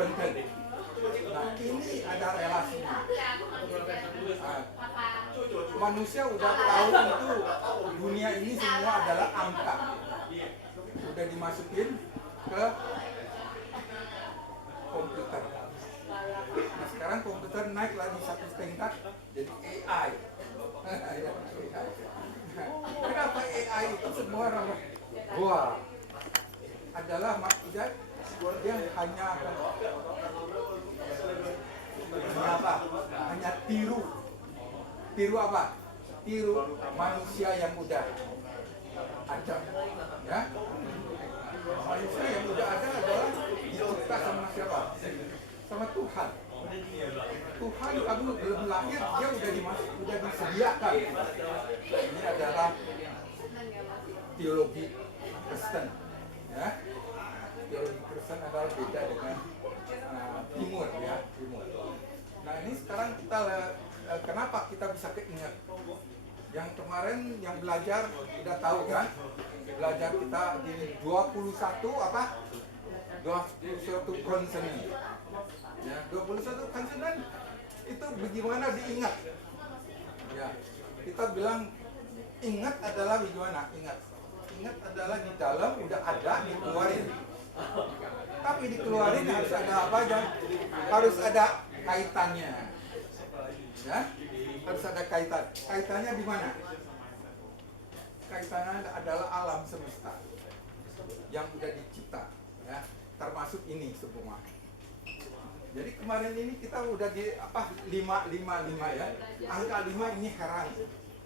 Benten. Nah, ini ada relasinya. Nah, manusia udah tahu itu dunia ini semua adalah angka. Udah dimasukin ke komputer. Nah, sekarang komputer naik lagi satu tingkat jadi AI. Kenapa AI itu semua orang wah adalah maksudnya dia hanya apa? Hanya tiru apa? Tiru manusia yang udah ada, ya. Manusia yang udah ada adalah dicipta sama siapa? Sama Tuhan. Tuhan kamu belum lahir dia udah disediakan. Ini adalah teologi Kristen, ya. Teologi Kristen adalah beda dengan Timur, ya, Timur. Nah, ini sekarang kita kenapa kita bisa keinget? Yang kemarin yang belajar udah tahu kan? Belajar kita di 21 apa? 21 konsonan. Ya, 21 konsonan itu bagaimana diingat? Ya, kita bilang ingat adalah bagaimana? Ingat adalah di dalam udah ada dikeluarin. Tapi dikeluarin harus ada apa aja? Harus ada kaitannya. Ya, harus ada kaitan. Kaitannya di mana? Kaitannya adalah alam semesta yang udah dicipta, ya, termasuk ini semua. Jadi kemarin ini kita udah di apa 555 ya. Angka 5 ini heran.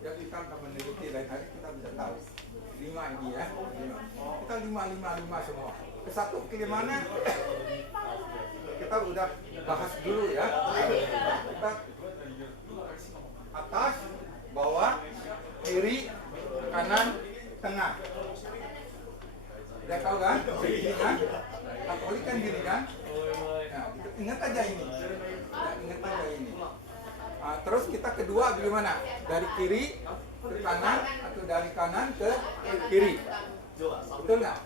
Ya kita akan meneliti lain hari kita bisa tahu. 5 ini ya. 5. Kita 555 semua. Ke satu ke mana? Kita udah bahas dulu ya. Kita atas, bawah, kiri, kanan, tengah. Udah tahu kan? Ini kan? Katolik kan gini kan? Nah, ingat aja ini. Ya, ingat aja ini. Terus kita kedua bagaimana? Dari kiri ke kanan atau dari kanan ke kiri? Betul nggak?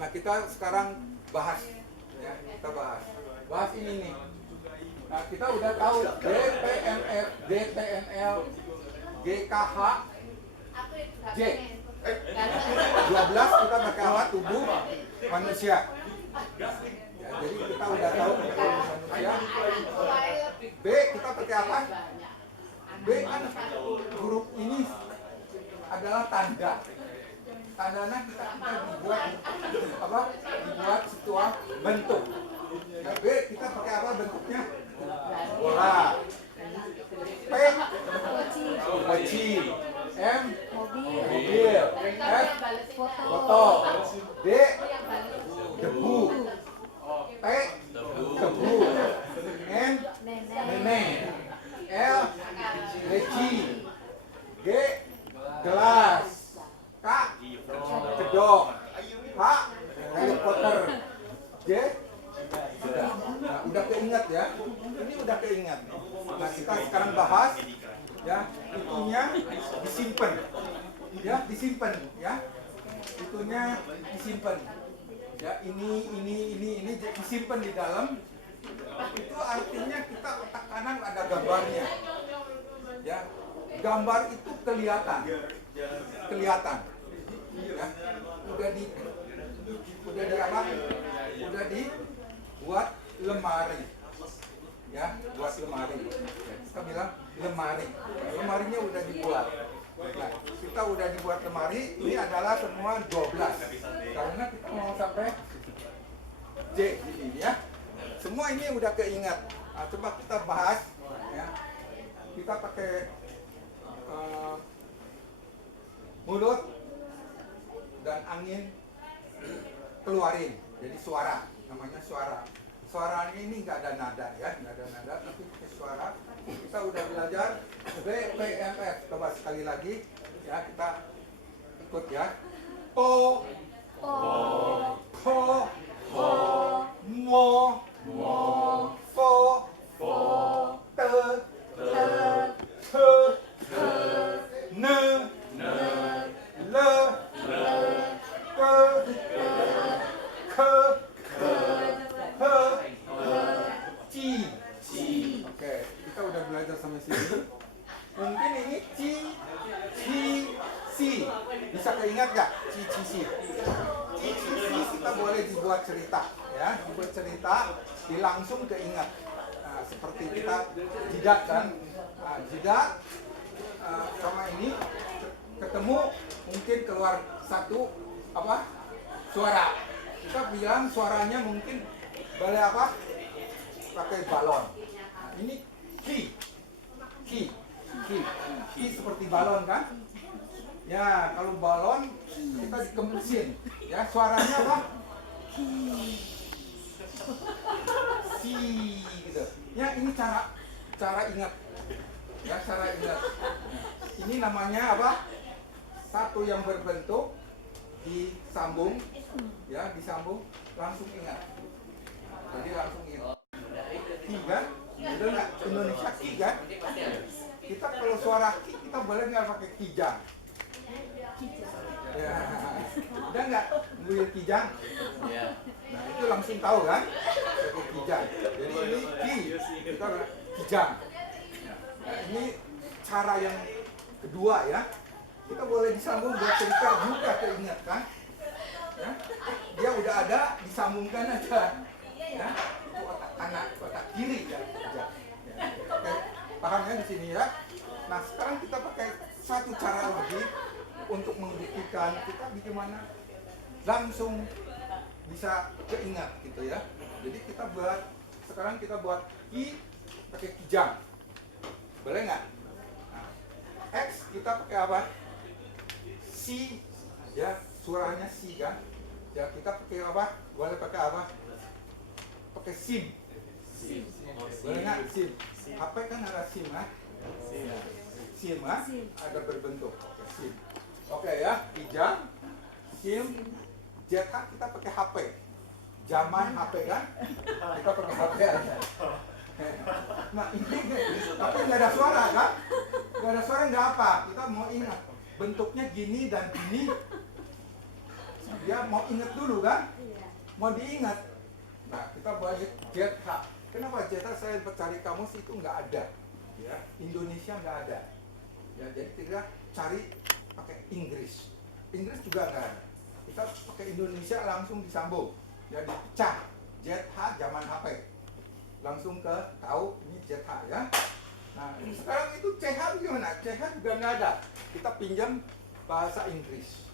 Nah, kita sekarang bahas. Ya, kita bahas ini nih. Nah, kita udah tahu DPMF, DTNL, GKH, J. 12 kita pakai apa? Tubuh manusia. Ya, jadi kita udah tahu tubuh manusia. B kita pakai apa? B kan huruf ini adalah tanda. Tandanya kita dibuat apa? Dibuat sebuah bentuk. Nah, B kita pakai apa bentuknya? Bola. P poci. M mobil. F foto. D debu. T tebu. N nenek. L leci. G gelas. K kedok. H Harry Potter. J udah keingat ya. Ini udah keingat. Nah, kita sekarang bahas ya, itunya disimpan. Ya, disimpan ya. Itunya disimpan. Ya, ini disimpan di dalam. Itu artinya kita otak kanan ada gambarnya. Ya. Gambar itu kelihatan. Ya. Udah di apa? Udah dibuat lemari. Ya, buat lemari. Ya, kita bilang lemari. Lemarinya udah dibuat. Nah, kita udah dibuat lemari. Ini adalah semua 12. Karena kita mau sampai J ini ya. Semua ini udah keingat. Nah, coba kita bahas ya. Kita pakai mulut dan angin keluarin. Jadi suara, namanya suara. Suaranya ini nggak ada nada ya, nggak ada nada, tapi pakai suara. Kita udah belajar BPMF. Coba sekali lagi ya, kita ikut ya. Po, ko, mo, fo, te, ne, le, ke, isi. Isi kita boleh dibuat cerita, ya, dibuat cerita, langsung keingat. Nah, seperti kita jidat kan, nah, jidat sama ini ketemu mungkin keluar satu apa suara. Kita bilang suaranya mungkin boleh apa? Pakai balon. Nah, ini ki seperti balon kan? Ya, kalau balon kita dikempesin, ya suaranya apa? Si gitu. Ya, ini cara ingat. Ya, cara ingat. Ini namanya apa? Satu yang berbentuk disambung, ya, disambung langsung ingat. Jadi langsung ingat. Ki kan? Udah nggak Indonesia ki kan? Kita kalau suara ki kita boleh nggak pakai kijang? Ya, udah nggak ngambil kijang? Nah itu langsung tahu kan? Pakai kijang. Jadi ini ki, kita kijang. Nah, ini cara yang kedua ya. Kita boleh disambung buat cerita juga keinget kan? Ya, dia udah ada disambungkan aja. Ya, itu otak kanan, otak kiri ya. Ya. Oke, paham ya di sini ya? Nah sekarang kita pakai satu cara lagi untuk membuktikan kita bagaimana langsung bisa keingat gitu ya. Jadi sekarang kita buat ki pakai kijang, boleh nggak? Nah, X kita pakai apa? Si, ya suaranya si kan? Ya kita pakai apa? Boleh pakai apa? Pakai sim. Boleh nggak sim? HP kan ada sim ah? Sim ah? Ada berbentuk. Oke, sim. Oke ya, kijang, sim, ZH kita pakai HP. Zaman HP kan? Kita pakai HP aja. Nah ini tapi nggak ada suara kan? Nggak ada suara nggak apa? Kita mau ingat bentuknya gini dan gini. Dia mau ingat dulu kan? Mau diingat. Nah kita balik ZH. Kenapa ZH saya cari kamus itu nggak ada? Ya, Indonesia nggak ada. Ya, jadi kita cari pakai Inggris. Inggris juga nggak ada. Kita pakai Indonesia langsung disambung. Ya dipecah. ZH zaman HP. Langsung ke tahu ini ZH ya. Nah sekarang itu CH gimana? CH juga nggak ada. Kita pinjam bahasa Inggris.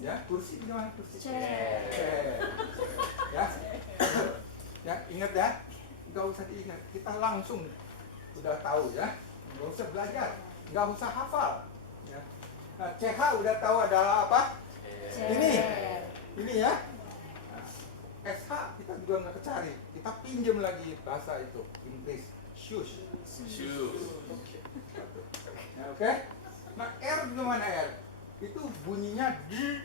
Ya kursi gimana kursi? Ya. Ya ingat ya. Nggak usah diingat. Kita langsung udah tahu ya. Nggak usah belajar. Nggak usah hafal. Ya. Nah, CH udah tahu adalah apa? Ini ya. Nah, SH kita juga nggak kecari. Kita pinjam lagi bahasa itu Inggris. Shoes. Ya, oke. Nah R gimana R? Itu bunyinya D.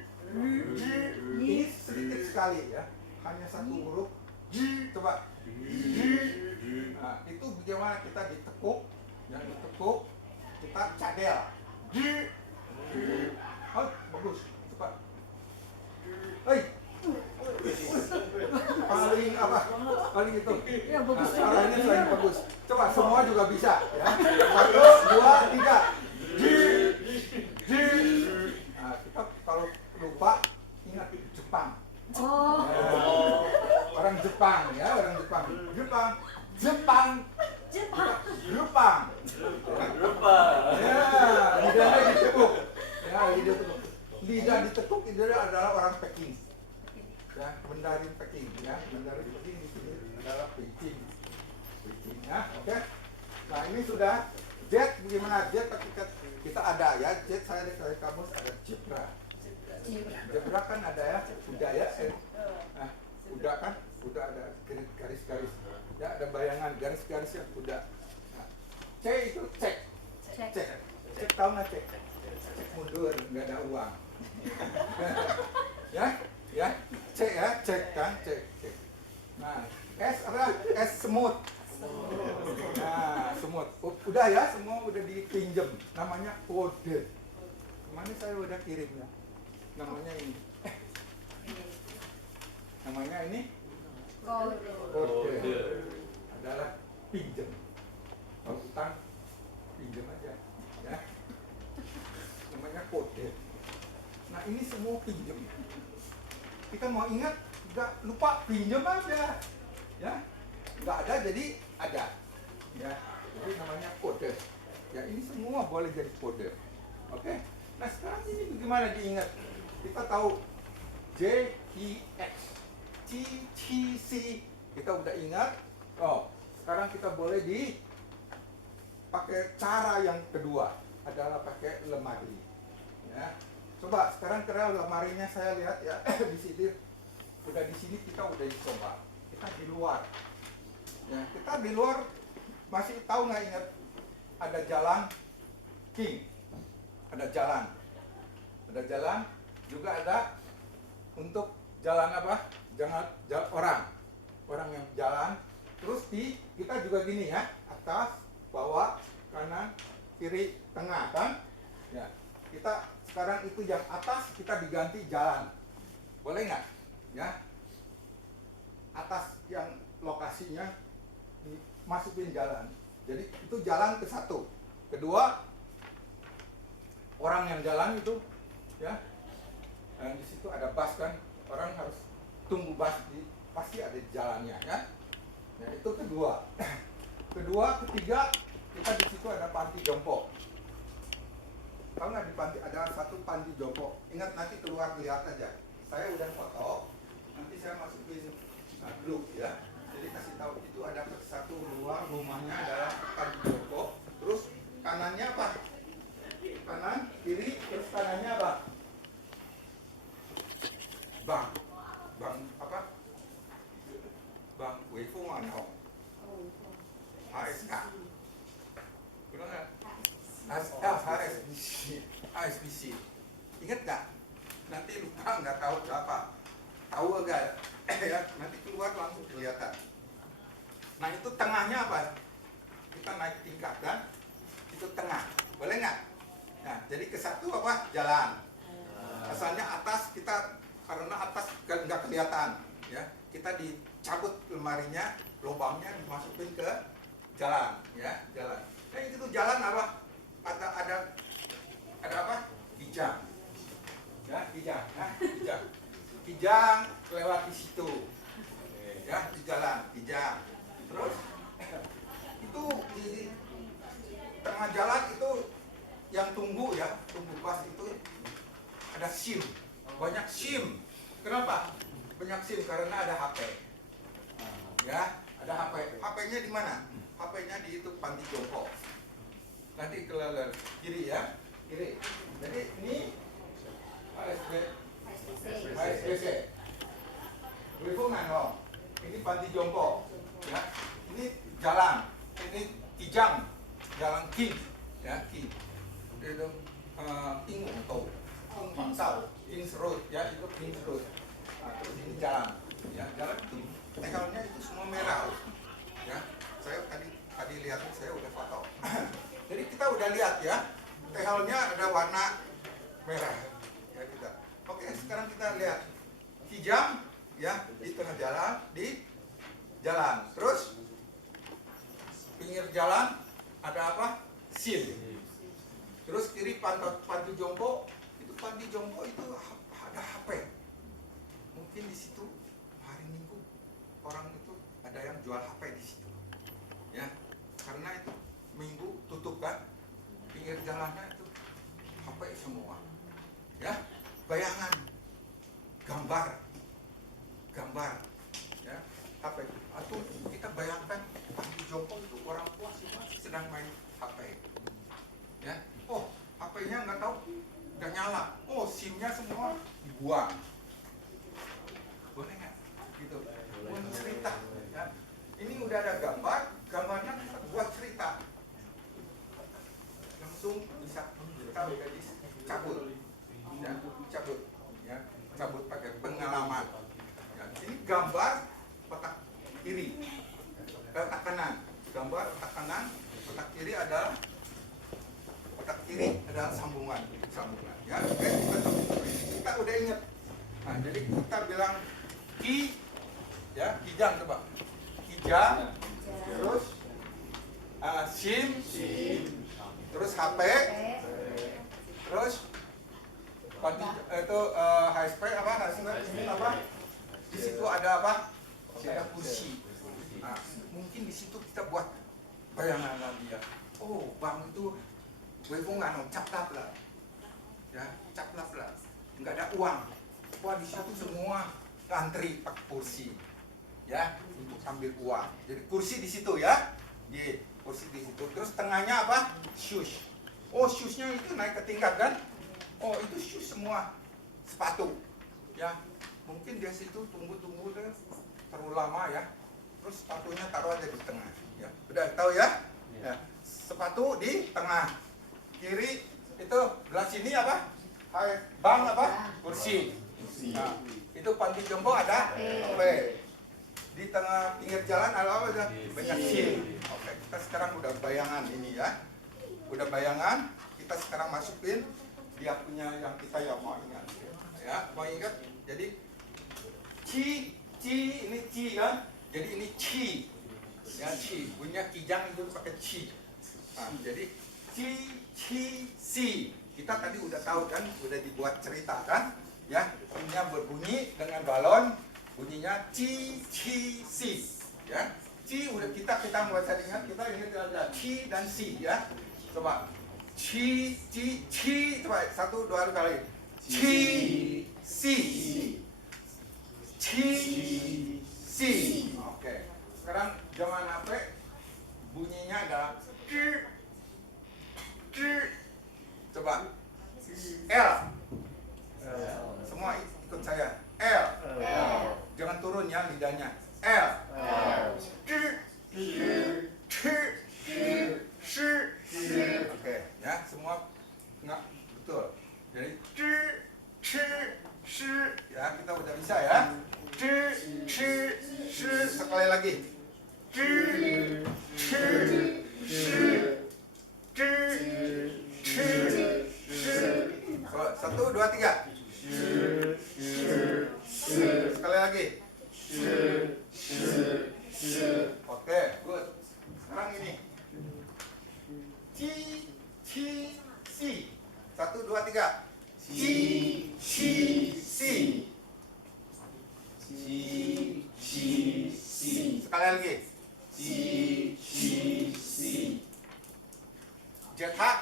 Ini sedikit sekali ya. Hanya satu huruf. Coba. Nah, itu bagaimana kita ditekuk, ya ditekuk, kita cadel. Oh, bagus, cepat. Hei, paling apa? Paling itu. Nah, suaranya paling bagus. Coba semua juga bisa, ya. 1, 2, 3. Nah, kita kalau lupa ingat Jepang. Orang Jepang ya, orang Jepang. Ya, lidahnya ditekuk. Ya, lidah ditekuk itu adalah orang Peking. Ya, Mandarin Peking ya. Mandarin Peking di sini adalah Peking. Ya, oke. Nah, ini sudah Z bagaimana? Z kita ada ya. Z saya dari kamus ada zebra. Zebra kan ada ya, kuda ya. Nah, kuda kan, kuda ada garis-garis. Ya, ada bayangan garis-garis yang kuda. Nah, C itu cek. Cek tahu nggak cek? Cek mundur, nggak ada uang. Ya, cek ya, cek kan, cek. Nah, S apa? S semut. Nah, semut. Udah ya, semua udah dipinjem. Namanya kode. Kemana saya udah kirim ya? Namanya ini. Namanya ini kode. Adalah pinjem. Kalau utang pinjem aja, ya. Namanya kode. Nah Nah ini semua pinjam. Kita mau ingat, nggak lupa pinjam aja, ya. Nggak ada jadi ada, ya. Jadi namanya kode. Ya ini semua boleh jadi kode. Oke. Nah sekarang ini bagaimana diingat? Kita tahu JEX, C, kita udah ingat. Oh, sekarang kita boleh pakai cara yang kedua adalah pakai lemari. Ya. Coba sekarang kira lemarinya saya lihat ya di sini. Udah di sini kita udah dicoba. Kita di luar. Ya, kita di luar masih tahu nggak ingat ada jalan king, ada jalan juga ada untuk jalan apa? Jangan orang yang jalan. Terus kita juga gini ya, atas, bawah, kanan, kiri, tengah kan? Ya, kita sekarang itu yang atas kita diganti jalan, boleh nggak? Ya, atas yang lokasinya dimasukin jalan. Jadi itu jalan ke satu. Kedua, orang yang jalan itu, ya, dan di situ ada bus kan, orang harus tunggu bus pasti ada jalannya kan. Ya, itu kedua. Ketiga, kita di situ ada panti jompo. Tahu nggak di panti ada satu panti jompo? Ingat nanti keluar lihat aja. Saya udah foto. Nanti saya masukin grup ya. Jadi kasih tahu itu ada satu luar rumahnya adalah panti jompo. Terus kanannya apa? Kanan, kiri, terus kanannya apa? Bang apa? Bang Weifong atau HSK. Benar nggak? HSBC. Ingat nggak? Nanti lupa nggak tahu apa. Tahu agak ya, nanti keluar langsung kelihatan. Nah itu tengahnya apa? Kita naik tingkat kan? Itu tengah, boleh nggak? Nah jadi ke satu apa? Jalan. Asalnya atas kita karena atas nggak kelihatan, ya kita dicabut lemarinya, lubangnya dimasukin ke jalan, ya jalan. Nah itu jalan apa? Ada apa? Kijang, ya kijang, nah kijang lewat di situ, ya di jalan kijang. Terus itu di tengah jalan itu yang tunggu bus itu ada SIM, banyak SIM. Kenapa? Banyak SIM karena ada HP. Ya, ada HP. HP-nya di mana? HP-nya di itu panti jompo. Nanti ke kiri ya, kiri. Jadi ini HSBC. Hubungan loh. Ini panti jompo. Ya, ini jalan. Ini kijang, jalan king, ya king. Itu King Auto, King Bangsal, King's Road, ya itu King's Road. Nah, terus ini jalan, ya jalan itu. Tegalnya itu semua merah, ya. Saya tadi lihat, saya udah foto. Jadi kita udah lihat ya, tegalnya ada warna merah, ya kita. Oke, sekarang kita lihat kijang, ya di tengah jalan, di jalan. Terus pinggir jalan ada apa? SIM. Terus kiri panti jompo, itu panti jompo itu ada HP. Mungkin di situ hari Minggu orang itu ada yang jual HP di situ. Ya, karena itu Minggu tutup kan, pinggir jalannya itu HP semua. Ya, bayangan, gambar, ya HP. Atau kita bayangkan panti jompo itu orang tua semua sedang main HP. Ya, oh HP-nya nggak tahu, nggak nyala. Oh SIM-nya semua dibuang. Boleh nggak? Gitu. Buat cerita. Ya. Ini udah ada gambarnya kita buat cerita. Langsung bisa kita cabut. Ya, cabut. Ya, cabut pakai pengalaman. Ya, ini gambar kotak kiri, kotak kanan. Gambar kotak kanan, kotak kiri adalah sambungan. Ya, oke, kita udah ingat. Nah, jadi kita bilang kijang coba. Kijang, terus SIM, terus HP, terus Panti itu HSP apa? HSP ini apa? Di situ ada apa? Ada kursi. Nah, mungkin di situ kita buat bayangan lagi ya. Oh, bang itu webongan, caplap lah. Ya, caplap lah. Nggak ada uang. Wah, di situ semua antri pakai kursi. Ya, untuk ambil uang. Jadi kursi di situ ya. Di kursi di situ. Terus tengahnya apa? Shoes. Oh, shoesnya itu naik ke tingkat kan? Oh, itu shoes semua sepatu. Ya, mungkin dia situ tunggu-tunggu terlalu lama ya. Terus sepatunya taruh aja di tengah. Ya, udah tahu ya? Ya, sepatu di tengah. Kiri itu belah sini apa? Bang apa? Kursi. Nah, itu panti jompo ada P. Di tengah pinggir jalan ada apa aja? Banyak C. Oke, kita sekarang udah bayangan ini ya. Udah bayangan, kita sekarang masukin dia punya yang kita yang mau ingat. Ya, mau ingat. Jadi ci ini ci kan? Jadi ini ci. Ya, ci. Bunyinya kijang itu pakai ci. Nah, jadi si. Kita tadi udah tahu kan, udah dibuat cerita kan? Ya, bunyinya berbunyi dengan balon, bunyinya ci si. Ya, ci udah kita membaca ingat, kita ingat ada ci dan si ya. Coba ci, coba 1, 2 kali. Ci si. Oke. Sekarang zaman HP bunyinya adalah coba L. Semua ikut saya. L. Jangan turun ya lidahnya. L. Oke, ya semua nggak betul. Jadi ya kita udah bisa ya. Sekali lagi. 1, 2, 3. Sekali lagi. Oke, good. Sekarang ini. Si. 1, 2, 3. Si. Sekali lagi. Cetak.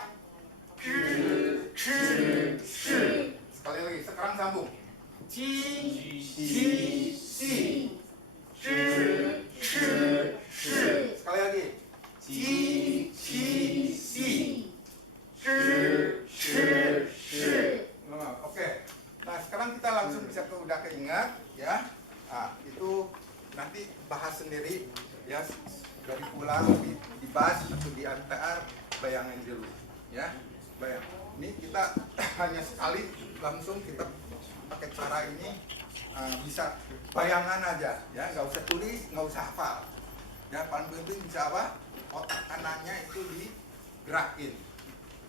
Sekali lagi, sekarang sambung. Sekali lagi. Oke. Nah, sekarang kita langsung bisa udah keingat ya. Nah, itu nanti bahas sendiri ya, dari pulang dibahas atau di MTR bayangin dulu ya. Bayang. Ini kita hanya sekali langsung kita pakai cara ini bisa bayangan aja ya, nggak usah tulis, nggak usah hafal ya. Paling penting bisa apa? Otak kanannya itu digerakin.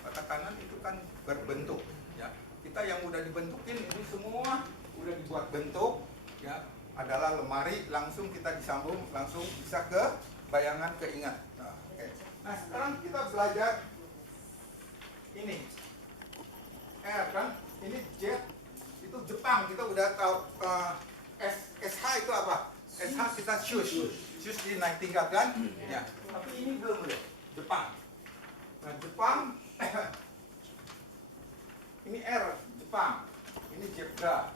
Otak kanan itu kan berbentuk ya. Kita yang udah dibentukin ini semua udah dibuat bentuk ya, adalah lemari, langsung kita disambung, langsung bisa ke bayangan, keingat. Nah, okay. Nah sekarang kita belajar ini R kan, ini Z itu Jepang, kita udah tahu. SH itu apa? SH kita shoes di naik tingkat kan ya, tapi ini belum Jepang. Nah Jepang ini R Jepang, ini zebra,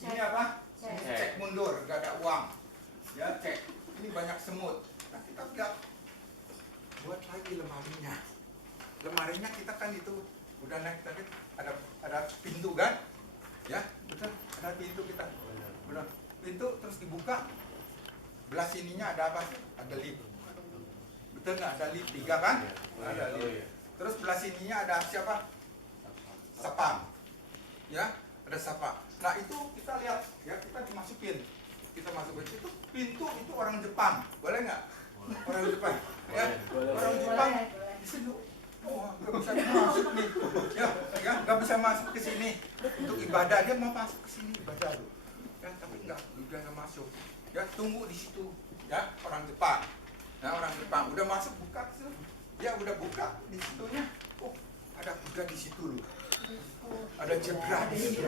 ini apa? Ini cek mundur, gak ada uang ya, cek. Ini banyak semut. Nah kita buat lagi lemarinya kita kan itu udah naik tadi, ada pintu kan ya, betul, ada pintu kita benar, pintu terus dibuka, belah sininya ada apa? Ada lift, betul nggak? Ada lift 3 kan, ada lift. Terus belah sininya ada siapa? Sapam ya, ada sapa. Nah itu kita lihat ya, kita masukin itu pintu, itu orang Jepang, boleh nggak? Orang Jepang ya, orang Jepang di sini. Oh, nggak bisa masuk nih, ya, nggak bisa masuk ke sini untuk ibadah. Dia mau masuk ke sini ibadah loh, ya, tapi nggak masuk. Ya, tunggu di situ, ya, orang Jepang. Nah, orang Jepang udah masuk, buka, dia udah buka di situnya. Oh, ada kuda di situ loh. Ada zebra di situ.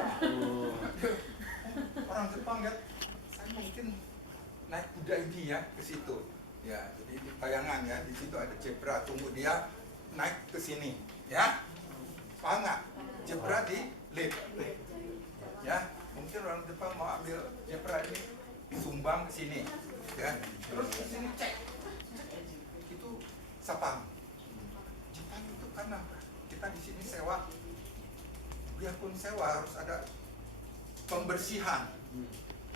Orang Jepang lihat, saya mungkin naik kuda ini ya ke situ. Ya, jadi di bayangan ya, di situ ada zebra, tunggu dia naik ke sini, ya. Paham nggak? Zebra di lift. Ya, mungkin orang Jepang mau ambil zebra ini sumbang ke sini, ya. Terus di sini cek. Itu sapam. Jepang itu karena kita di sini sewa, biarpun sewa harus ada pembersihan.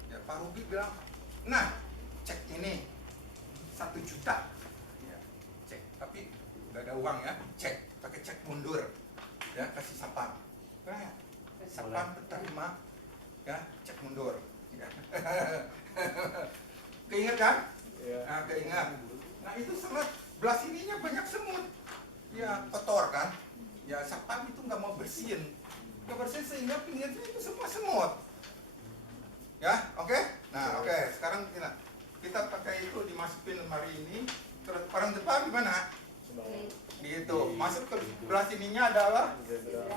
Ya, Pak Ruby bilang, nah cek ini 1 juta. Ya, cek, tapi udah ada uang ya, cek, pakai cek mundur, ya kasih sapam. Nah, sapam terima, ya cek mundur. Ya. Keinget kan? Nah, keinget. Nah itu semut, belah sininya banyak semut. Ya kotor kan? Ya sapam itu nggak mau bersihin, nggak bersihin sehingga pinggirnya itu semua semut. Ya, oke? Nah, oke. Sekarang kita pakai itu dimasukin lemari ini. Terus orang Jepang gimana? Gitu. Masuk ke belah sininya adalah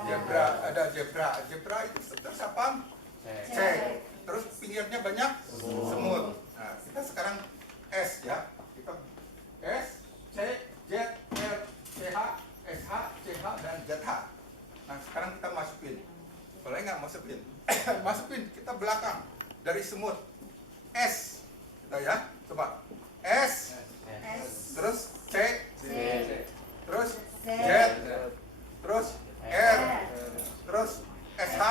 zebra. Ada zebra. Zebra itu terus apa? Cek. Terus pinggirnya banyak semut. Nah, kita sekarang S ya. Kita S, C, Z, L, CH, SH, CH dan ZH. Nah, sekarang kita masukin. Boleh nggak masukin? Masukin kita belakang. Dari semut S kita ya, coba S, terus C, terus Z, terus R, terus SH,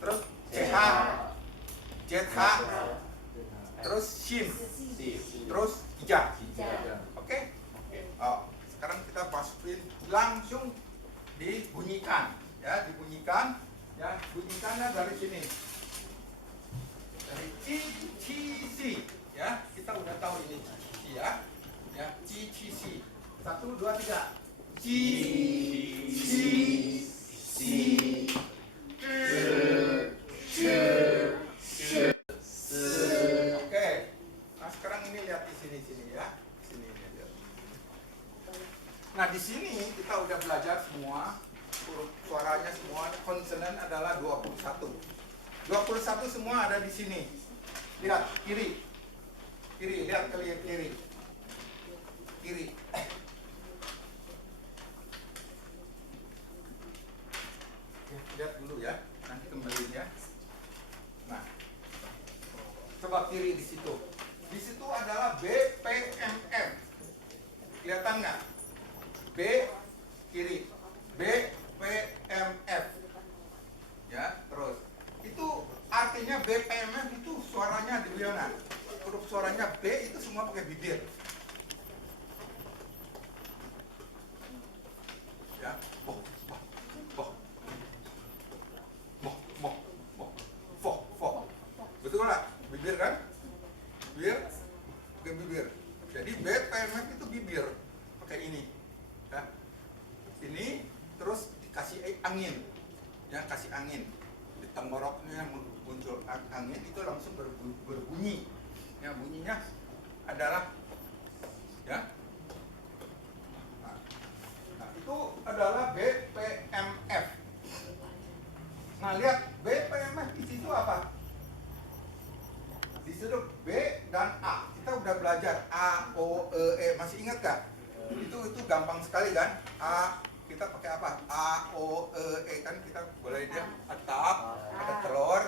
terus CH, ZH, terus SHIN, terus hijab. Oke? Oh, sekarang kita masukin, langsung dibunyikan ya, dibunyikan ya, bunyikannya dari sini. Dari CCC ya, kita udah tahu ini CCC ya. Ya, CCC. 1 2 3. CCC. Oke. Nah, sekarang ini lihat di sini ya. Sini lihat. Nah, di sini kita udah belajar semua huruf suaranya, semua konsonan adalah 21. 21 semua ada di sini. Lihat kiri. Kiri, lihat kiri kiri. Kiri. Lihat dulu ya. Nanti kembali ya. Nah. Coba kiri di situ. Di situ adalah BPMF. Kelihatan nggak? B kiri. BPMF. Ya, terus. Itu artinya BPMF itu suaranya di mana? Huruf suaranya B itu semua pakai bibir. Ya, boh, boh, boh, boh, boh, boh, foh, foh. Betul nggak? Bibir kan? Bibir, pakai bibir. Jadi BPMF itu bibir, pakai ini. Ya, ini terus dikasih angin, ya kasih angin. Tenggoroknya yang muncul angin itu langsung berbunyi. Ya, bunyinya adalah ya. Nah, itu adalah BPMF. Nah, lihat BPMF di situ apa? Di situ B dan A. Kita udah belajar A, O, E. Masih ingat gak? Itu gampang sekali kan? A kita pakai apa? A, O, E kan kita boleh dia atap, ada telur,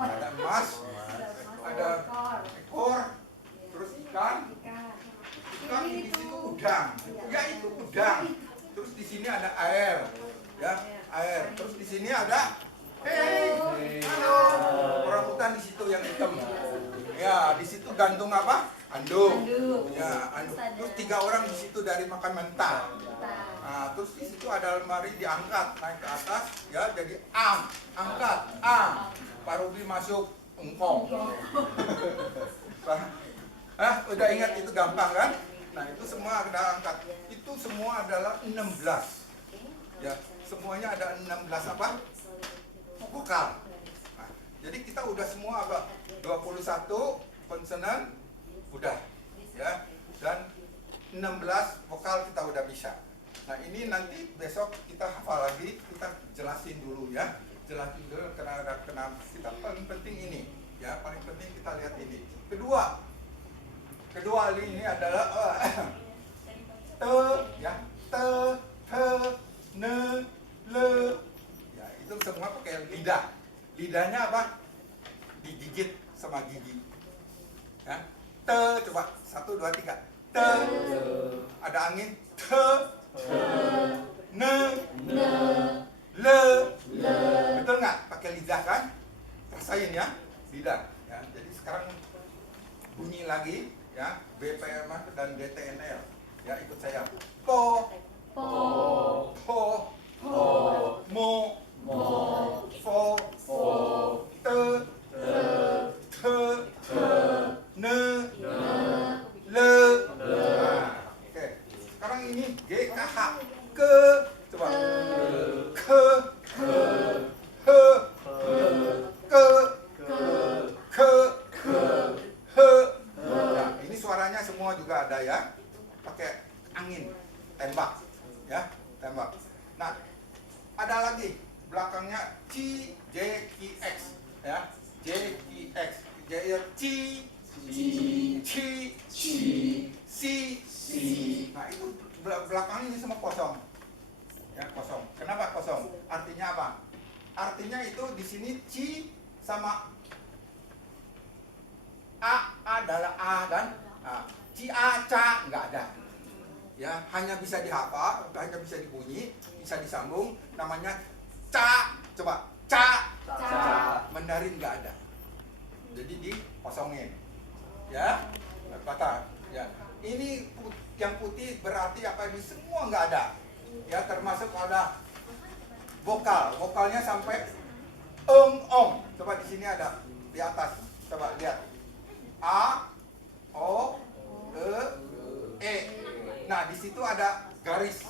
ada emas, ada ekor, terus ikan di situ udang, ya itu udang. Terus di sini ada air, ya air. Terus di sini ada, halo, orangutan di situ yang hitam. Ya, di situ gantung apa? Anduk. Ya, anduk. Terus 3 orang di situ dari makan mentah. Nah, terus di situ ada lemari diangkat naik ke atas, ya jadi am, angkat am. Pak Ruby masuk engkong. Udah ingat itu gampang kan? Nah, itu semua ada angkat. Itu semua adalah 16. Ya, semuanya ada 16 apa? Vokal. Nah, jadi kita udah semua apa? 21 konsonan udah, ya. Dan 16 vokal kita udah bisa. Nah ini nanti besok kita hafal lagi, kita jelasin dulu ya. Jelasin dulu karena kita paling penting ini ya, paling penting kita lihat ini. Kedua ini adalah te ya, te, ne, le. Ya, itu semua pakai lidah. Lidahnya apa? Digigit sama gigi. Ya. Te, coba 1, 2, 3. Te. Ada angin. Te. Ne. Le. Betul nggak? Pakai lidah kan? Rasain ya, lidah. Ya, jadi sekarang bunyi lagi ya, BPM dan DTNL. Ya, ikut saya. Po. Mo. Fo. Te. Ne. Le. Nah, oke. Sekarang ini GKH. Ke. Coba. Ke. He. Ke. Nah, ini suaranya semua juga ada ya. Pakai angin, tembak. Ya, tembak. Nah, ada lagi belakangnya C, J, Q, X. Ya, J, Q, X. J, C. Nah, itu belakangnya ini semua kosong. Ya, kosong. Kenapa kosong? Artinya apa? Artinya itu di sini C sama A adalah A kan? C, A, ca nggak ada. Ya, hanya bisa dihafal, hanya bisa dibunyi, bisa disambung. Namanya ca. Coba ca. Mandarin nggak ada. Jadi dikosongin. Ya, kata. Ya, ini yang putih berarti apa? Ini semua nggak ada. Ya, termasuk ada vokalnya sampai om. Coba di sini ada di atas. Coba lihat. A, O, E. Nah, di situ ada garis.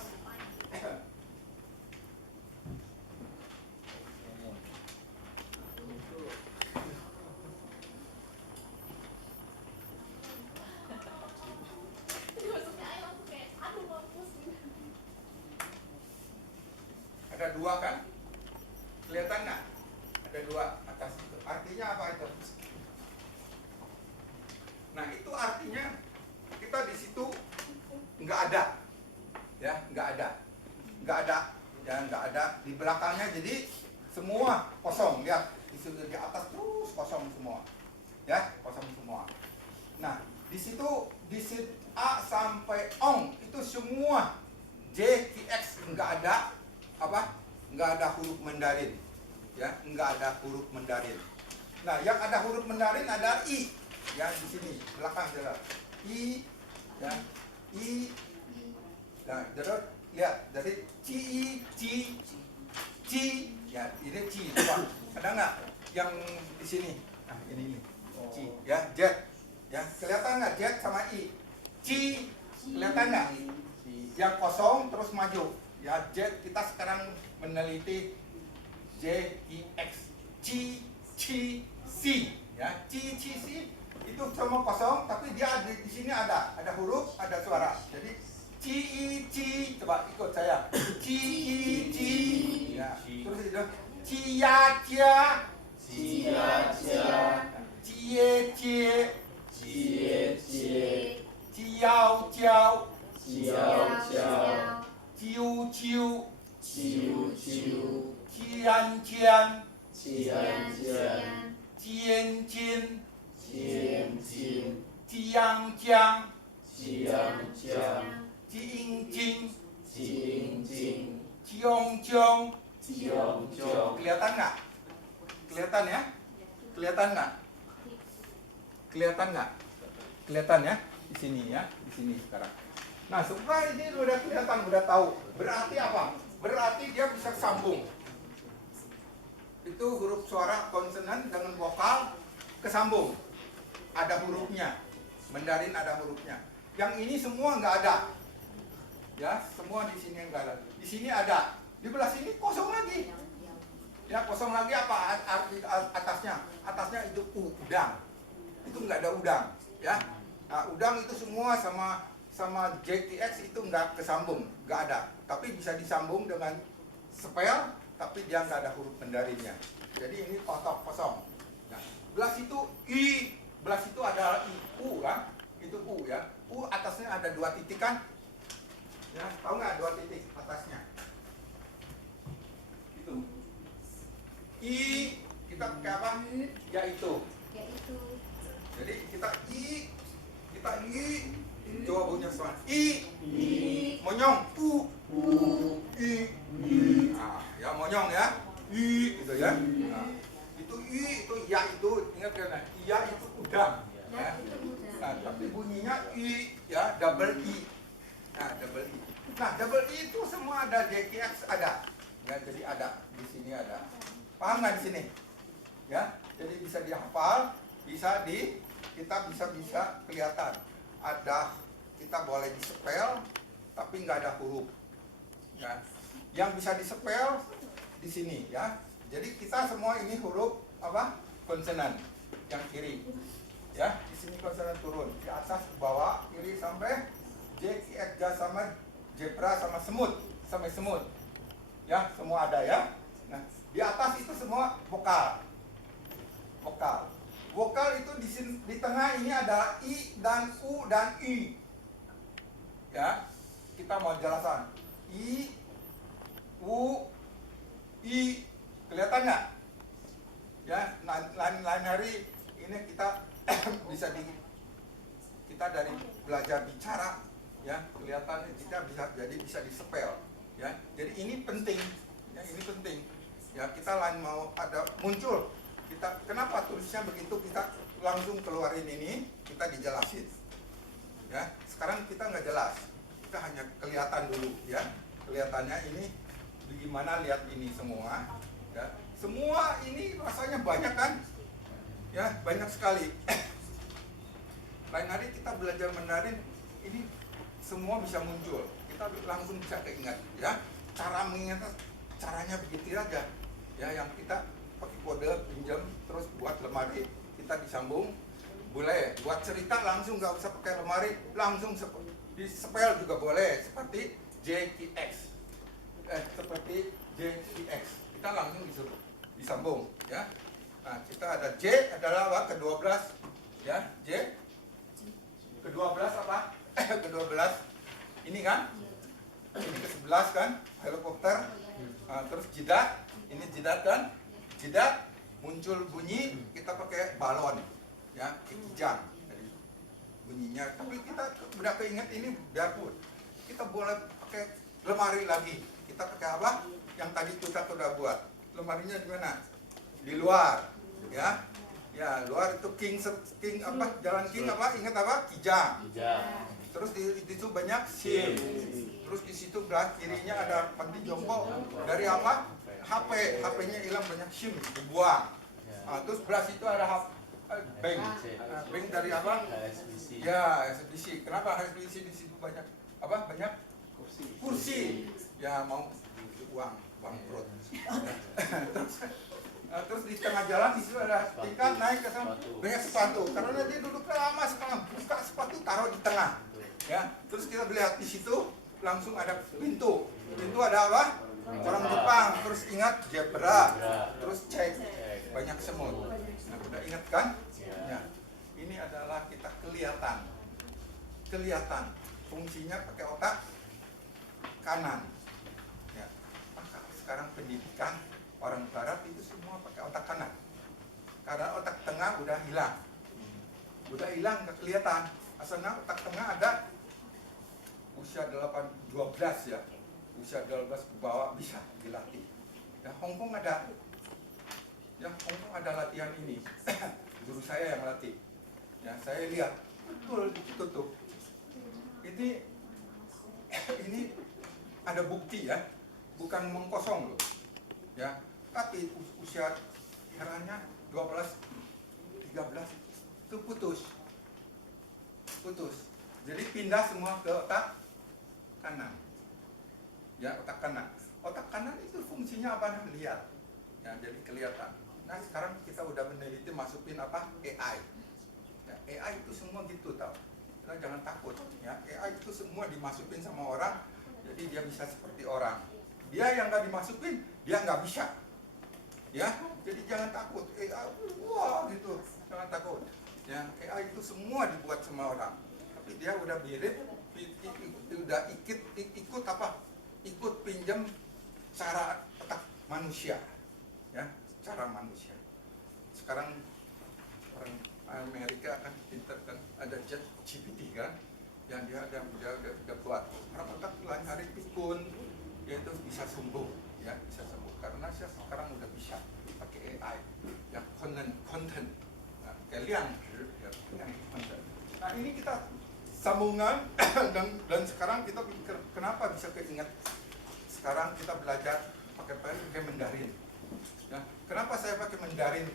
Ada 2 kan? Kelihatan nggak? Ada 2 atas itu. Artinya apa itu? Nah, itu artinya kita di situ nggak ada. Ya, nggak ada. Ya, nggak ada di belakangnya. Jadi semua kosong. Lihat, di atas terus kosong semua. Ya, kosong semua. Nah, di situ A sampai ong itu semua J, Q, X nggak ada apa? Nggak ada huruf Mandarin. Ya, nggak ada huruf Mandarin. Nah, yang ada huruf Mandarin ada I. Ya, di sini belakang jelas. I, ya, I. Nah, terus lihat dari C, ya, ini C. Coba, ada nggak yang di sini? Nah, ini C, ya, Z. Ya, kelihatan nggak Z sama I? C, kelihatan nggak? Yang kosong terus maju. Ya, Z kita sekarang meneliti J, I, X, C, C. Ya, C, itu cuma kosong, tapi dia ada di sini ada huruf, ada suara. Jadi C, coba ikut saya. C. Ya, terus itu Cia, Cie, Ciao, Ciu, Cian, Cien, Ciang, Ciing, Ciong. Kelihatan nggak? Kelihatan ya? Kelihatan nggak? Kelihatan ya? Di sini ya, di sini sekarang. Nah, setelah ini udah kelihatan, udah tahu. Berarti apa? Berarti dia bisa sambung. Itu huruf suara konsonan dengan vokal kesambung. Ada hurufnya. Mandarin ada hurufnya. Yang ini semua nggak ada. Ya, semua di sini nggak ada. Di sini ada. Di belah sini kosong lagi. Ya, kosong lagi apa arti atasnya? Atasnya itu udang. Itu nggak ada udang. Ya, nah, udang itu semua sama sama JTX itu nggak kesambung, nggak ada. Tapi bisa disambung dengan spell, tapi dia nggak ada huruf Mandarinnya. Jadi ini kosong. Nah, belas itu I, belas itu ada I, U kan? Itu U ya. U atasnya ada 2 titik kan? Ya, tahu nggak 2 titik atasnya? Itu. I kita pakai apa? Yaitu. Jadi kita I, coba bunyinya sama. I, monyong, U, I. Nah, ya monyong ya. I gitu ya. Nah, itu I, itu ya itu, ingat kan? Ya itu udang. Ya. Nah, tapi bunyinya I ya, double I. Nah, double I. Nah, double I itu semua ada JKX ada. Ya, jadi ada di sini ada. Paham nggak di sini? Ya, jadi bisa dihafal, kita bisa kelihatan. Ada, kita boleh di-spell, tapi nggak ada huruf. Ya. Yang bisa di-spell di sini ya. Jadi kita semua ini huruf apa? Konsonan yang kiri. Ya, di sini konsonan turun, di atas ke bawah, kiri sampai J, Edgar sama zebra sama semut, sampai semut. Ya, semua ada ya. Nah, di atas itu semua vokal. Vokal itu di tengah ini ada I dan U dan I. Ya, kita mau jelasan. I, U, I, kelihatan nggak? Ya, lain hari ini kita kita dari belajar bicara, ya kelihatan kita bisa di-spell, ya. Jadi ini penting, ya ini penting. Ya kita lain mau ada muncul. Kita kenapa tulisnya begitu, kita langsung keluarin ini, kita dijelasin. Ya, sekarang kita nggak jelas, kita hanya kelihatan dulu, ya. Kelihatannya ini bagaimana, lihat ini semua, ya. Semua ini rasanya banyak kan? Ya, banyak sekali. Lain hari kita belajar Mandarin, ini semua bisa muncul. Kita langsung bisa keingat, ya. Cara mengingat caranya begitu aja. Ya, yang kita pakai kode pinjam terus buat lemari, kita disambung. Boleh buat cerita langsung, nggak usah pakai lemari, langsung di spell juga boleh, seperti JTX. Seperti JTX. Kita langsung disambung, ya. Nah, kita ada J adalah apa? Ke-12, ya. J ke-12 apa? Ke-12 ini kan? Ini ke-11 kan? Helikopter. Nah, terus jidat, ini jidat kan? Jidat muncul bunyi, kita pakai balon, ya, kijang. Jadi bunyinya, tapi kita udah keinget ini biarpun. Kita boleh pakai lemari lagi. Kita pakai apa? Yang tadi kita sudah buat. Lemarinya di mana? Di luar, ya. Ya, luar itu king apa? Jalan king apa? Ingat apa? Kijang. Terus di situ banyak sim. Terus di situ belah kirinya ada panti jompo. Dari apa? HP. HP-nya hilang, banyak sim, dibuang. Nah, terus belah situ ada bank. Bank dari apa? Ya, SBC. Kenapa SBC di situ banyak apa? Banyak kursi. Ya, mau uang bangkrut. Terus di tengah jalan di situ ada tingkat naik ke sana, banyak sepatu. Karena dia duduknya lama, sekarang buka sepatu taruh di tengah. Ya, terus kita lihat di situ langsung ada pintu. Pintu ada apa? Orang Jepang. Terus ingat zebra. Terus cek, banyak semut. Nah, udah ingat kan? Ya. Ini adalah kita kelihatan. Fungsinya pakai otak kanan. Ya. Maka sekarang pendidikan orang barat itu semua pakai otak kanan. Karena otak tengah udah hilang. Nggak kelihatan. Asalnya otak tengah ada usia 12 ya. Usia 12 ke bawah bisa dilatih. Ya, Hongkong ada. Ya, Hongkong ada latihan ini. Guru saya yang latih. Ya, saya lihat betul ditutup. Ini ada bukti ya. Bukan mengkosong loh. Ya, tapi usia heranya 12, 13 itu putus. Jadi pindah semua ke otak kanan. Ya, otak kanan. Otak kanan itu fungsinya apa? Lihat. Ya, jadi kelihatan. Nah, sekarang kita udah meneliti, masukin apa? AI. Ya, AI itu semua gitu, tau. Kita jangan takut. ya. AI itu semua dimasukin sama orang, jadi dia bisa seperti orang. Dia yang nggak dimasukin, dia nggak bisa, ya. Jadi jangan takut AI, wah gitu, jangan takut. Ya, AI itu semua dibuat sama orang, tapi dia udah mirip, udah ikut apa? Ikut pinjam cara otak manusia, ya, cara manusia. Sekarang orang Amerika kan pintar kan, ada ChatGPT kan, yang dia udah buat orang otak lain hari pikun, dia itu bisa sembuh, ya, bisa sembuh karena saya sekarang udah bisa pakai AI, ya, konten, kalian, ya, konten. Nah ini kita sambungan dan sekarang kita kenapa bisa keinget? Sekarang kita belajar pakai Mandarin. Nah, kenapa saya pakai Mandarin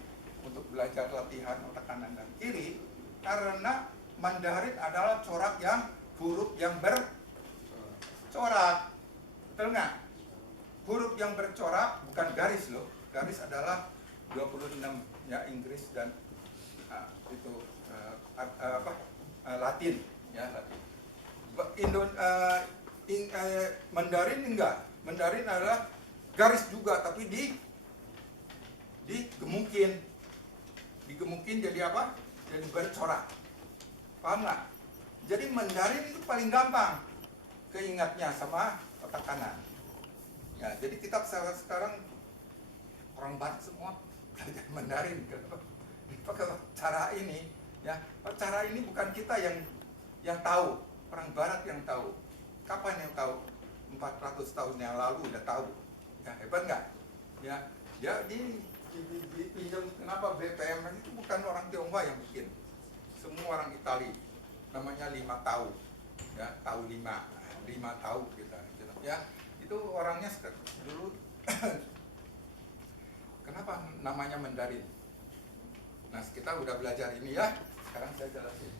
untuk belajar latihan otak kanan dan kiri? Karena Mandarin adalah corak yang huruf yang bercorak, betul nggak? Huruf yang bercorak bukan garis loh. Garis adalah 26 ya, Inggris dan Latin, ya, Latin. Mandarin enggak. Mandarin adalah garis juga tapi digemukin jadi apa? Jadi bercorak. Paham nggak? Jadi Mandarin itu paling gampang keingatnya sama otak kanan. Ya, jadi kita sekarang orang Barat semua belajar Mandarin. Pakai cara ini, ya. Cara ini bukan kita yang tahu, orang Barat yang tahu. Kapan yang tahu? 400 tahun yang lalu udah tahu. Ya, hebat nggak? Ya, pinjam. Kenapa BPM itu bukan orang Tionghoa yang bikin, semua orang Itali. Namanya 5 tahu, ya, tahu 5 tahu kita, ya. Itu orangnya dulu. Kenapa namanya Mandarin? Nah, kita udah belajar ini ya. Sekarang saya jelasin.